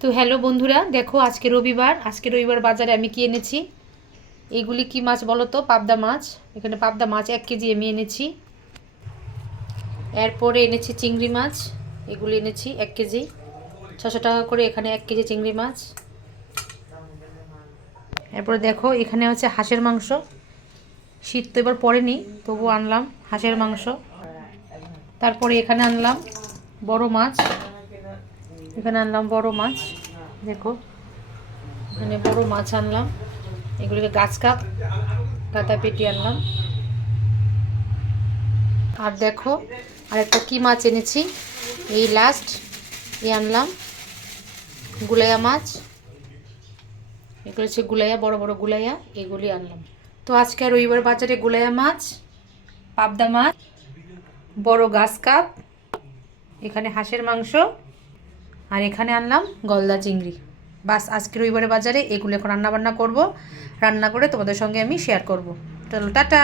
তো হ্যালো বন্ধুরা, দেখো আজকে রবিবার বাজারে আমি কি এনেছি। এইগুলি কি মাছ বলো তো? পাবদা মাছ। এখানে পাবদা মাছ 1 কেজি আমি এনেছি। এরপরে এনেছি চিংড়ি মাছ। এগুলি এনেছি 1 কেজি, 600 টাকা করে এখানে 1 কেজি চিংড়ি মাছ। এরপরে দেখো এখানে হচ্ছে হাঁসের মাংস। শীত তো এবার পড়েনি, তবু আনলাম হাঁসের মাংস। তারপরে এখানে আনলাম বড় মাছ। দেখো এখানে বড় মাছ আনলাম। এগুলিকে গাছ কাপ কাতা পেটি আনলাম। আর দেখো আর একটা কী মাছ এনেছি, এই লাস্ট আনলাম গুলাইয়া মাছ। এগুলো হচ্ছে গুলাইয়া, বড় বড় গুলাইয়া, এগুলি আনলাম। তো আজকে রবিবার বাজারে গুলাইয়া মাছ, পাবদা মাছ, বড় গাছ কাপ, এখানে হাঁসের মাংস, আর এখানে আনলাম গলদা চিংড়ি। বাস, আজকে রবিবারের বাজারে এগুলো এখন রান্না বান্না করব। রান্না করে তোমাদের সঙ্গে আমি শেয়ার করব। চলো টাটা।